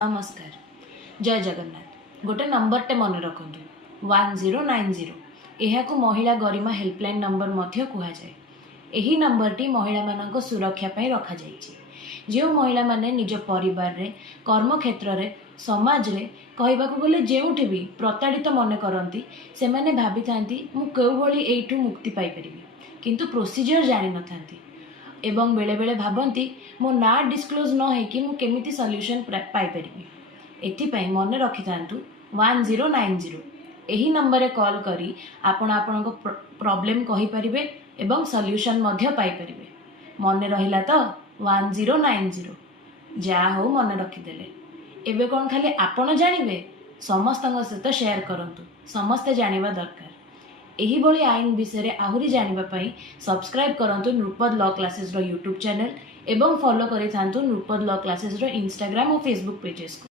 नमस्कार जय जगन्नाथ गोटे नंबरटे मन रखु 1090 यह महिला गरिमा हेल्पलाइन नंबर मध्य कहुए। यही नंबरटी महिला मान सुरक्षा रखा जो महिला माने निज परिवार रे कर्म क्षेत्र रे समाज रे कहवाक गले जोठी भी प्रताड़ित मन करती से माने भाभी था मुझे एठू मुक्ति पाई किंतु प्रोसीजर जानी न था एवं बेले बेले भावती मो ना डिस्क्लोज न होकि मुझे सल्यूशन पाई एथिपाई मन रखि था 1090 यही नंबर कॉल करी आपण आपणको प्रॉब्लम कहि परिबे एवं सल्यूशन मध्य पाई परिबे। मन रहिला तो 1090 जा हो मन रखिदेले। एबे कौन खाली आपण जानिबे समस्तଙ୍କ सहित शेयर करंतु समस्ते जानिबा दरकार। यही भली आईन विषय रे आहुरी जानिबा पई सब्सक्राइब करंतु नृपद लॉ क्लासेस रो यूट्यूब चैनल एवं फॉलो करि थांतु नृपद लॉ क्लासेस रो इंस्टाग्राम और फेसबुक पेजेस को।